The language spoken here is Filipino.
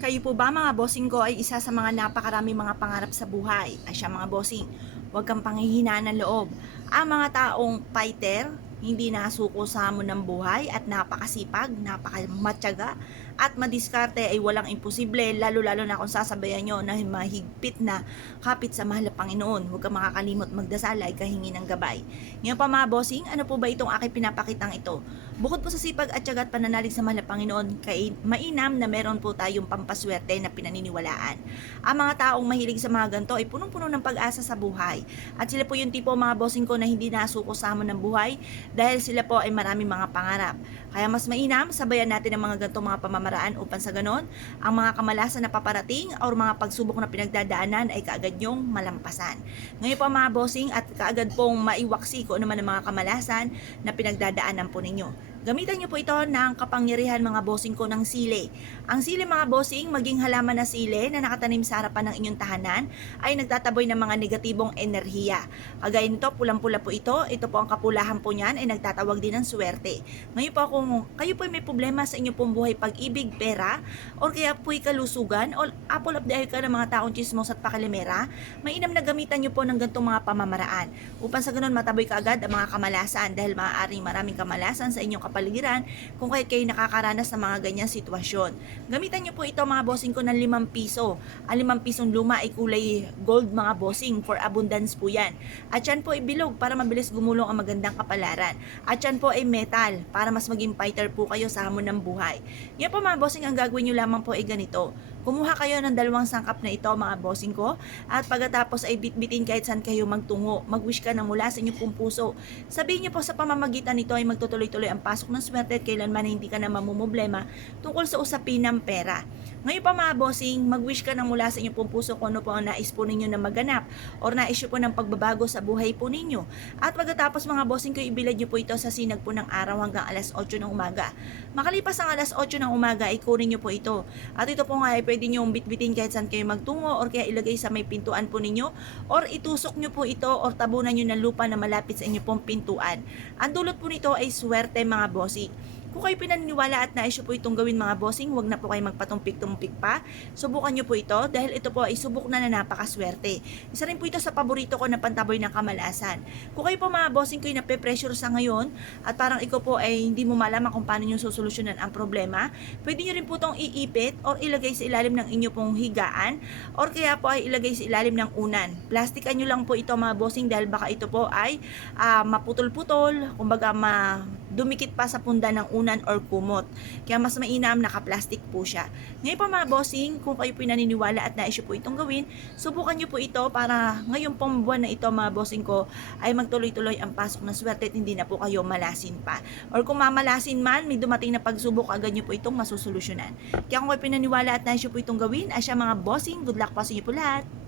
Kayo po ba mga bossing ko ay isa sa mga napakarami mga pangarap sa buhay? Ay siya mga bossing, huwag kang panghihinaan ng loob. Ang mga taong fighter, hindi nasuko sa hamon ng buhay at napakasipag, napakamatyaga at madiskarte ay walang imposible, lalo-lalo na kung sasabayan nyo na mahigpit na kapit sa mahal na Panginoon. Huwag kang makakalimot magdasal ay kahingi ng gabay. Ngayon pa mga bossing, ano po ba itong aking pinapakitang ito? Bukod po sa sipag at tiyaga at pananalig sa mahal na Panginoon, mainam na meron po tayong pampaswerte na pinaniniwalaan. Ang mga taong mahilig sa mga ganito ay punong-puno ng pag-asa sa buhay. At sila po yung tipo mga bossing ko na hindi nasuko sa hamon ng buhay dahil sila po ay maraming mga pangarap. Kaya mas mainam, sabayan natin ang mga ganitong mga pamamaraan upang sa ganon, ang mga kamalasan na paparating o mga pagsubok na pinagdadaanan ay kaagad nyong malampasan. Ngayon po mga bossing at kaagad pong maiwaksi kung ano man ang mga kamalasan na pinagdadaanan po ninyo. Gamitan nyo po ito ng kapangyarihan mga bossing ko ng sili. Ang sili mga bossing, maging halaman na sili na nakatanim sa harapan ng inyong tahanan ay nagtataboy ng mga negatibong enerhiya. Kagaya nito, pulang-pula po ito. Ito po ang kapulahan po niyan ay nagtatawag din ng swerte. Ngayon po kung kayo po may problema sa inyong pong buhay, pag-ibig, pera, o kaya po'y kalusugan, o apple of the eye ka ng mga taong chismos at pakalimera, mainam na gamitan nyo po ng ganitong mga pamamaraan. Upang sa ganun mataboy ka agad ang mga kamalasan dahil maaaring maraming kamalasan sa inyong kapaligiran kung kayo nakakaranas ng mga ganyang sitwasyon. Gamitan nyo po ito mga bossing ko ng 5 piso. Ang 5 pisong luma ay kulay gold mga bossing, for abundance po yan. At yan po ay bilog para mabilis gumulong ang magandang kapalaran. At yan po ay metal para mas maging fighter po kayo sa hamon ng buhay. Yan po mga bossing, ang gagawin nyo lamang po ay ganito. Kumuha kayo ng 2 sangkap na ito mga bossing ko at pagkatapos ay bitbitin kahit saan kayo magtungo. Mag-wish ka ng mula sa inyong pong puso. Sabihin niyo po sa pamamagitan nito ay magtutuloy-tuloy ang pasok ng swerte at kailanman hindi ka na mamumblema tungkol sa usapin ng pera. Ngayon pa mga bossing, mag-wish ka ng mula sa inyong pong puso kung ano po ang nais po ninyo na maganap or nais po ng pagbabago sa buhay po ninyo. At pagkatapos mga bossing ko, ibilad niyo po ito sa sinag po ng araw hanggang alas 8 ng umaga. Makalipas ang alas 8 ng umaga ay kunin niyo po ito. At ito po nga ay pwede niyo bitbitin kahit saan kayo magtungo or kaya ilagay sa may pintuan po ninyo or itusok niyo po ito or tabunan niyo ng lupa na malapit sa inyong pong pintuan. Ang dulot po nito ay swerte mga bossing. Kung kayo pinaniniwala at nais po itong gawin mga bossing, huwag na po kayo magpatumpik-tumpik pa. Subukan nyo po ito dahil ito po ay subok na napakaswerte. Isa rin po ito sa paborito ko na pantaboy ng kamalasan. Kung kayo po mga bossing ko ay nape-pressure sa ngayon at parang ikaw po ay hindi mo malaman kung paano nyo susolusyonan ang problema, pwede nyo rin po itong iipit or ilagay sa ilalim ng inyo pong higaan or kaya po ay ilagay sa ilalim ng unan. Plastikan nyo lang po ito mga bossing dahil baka ito po ay maputol-putol, kumbaga dumikit pa sa punda ng unan or kumot. Kaya mas mainam naka-plastic po siya. Ngayon pa mga bossing, kung kayo po naniniwala at nais po itong gawin, subukan nyo po ito para ngayon pong buwan na ito mga bossing ko ay magtuloy-tuloy ang pasok ng swerte at hindi na po kayo malasin pa. Or kung mamalasin man, may dumating na pagsubok, agad nyo po itong masusolusyonan. Kaya kung kayo pinaniwala at nais po itong gawin, ay siya mga bossing, good luck po sa inyo po lahat.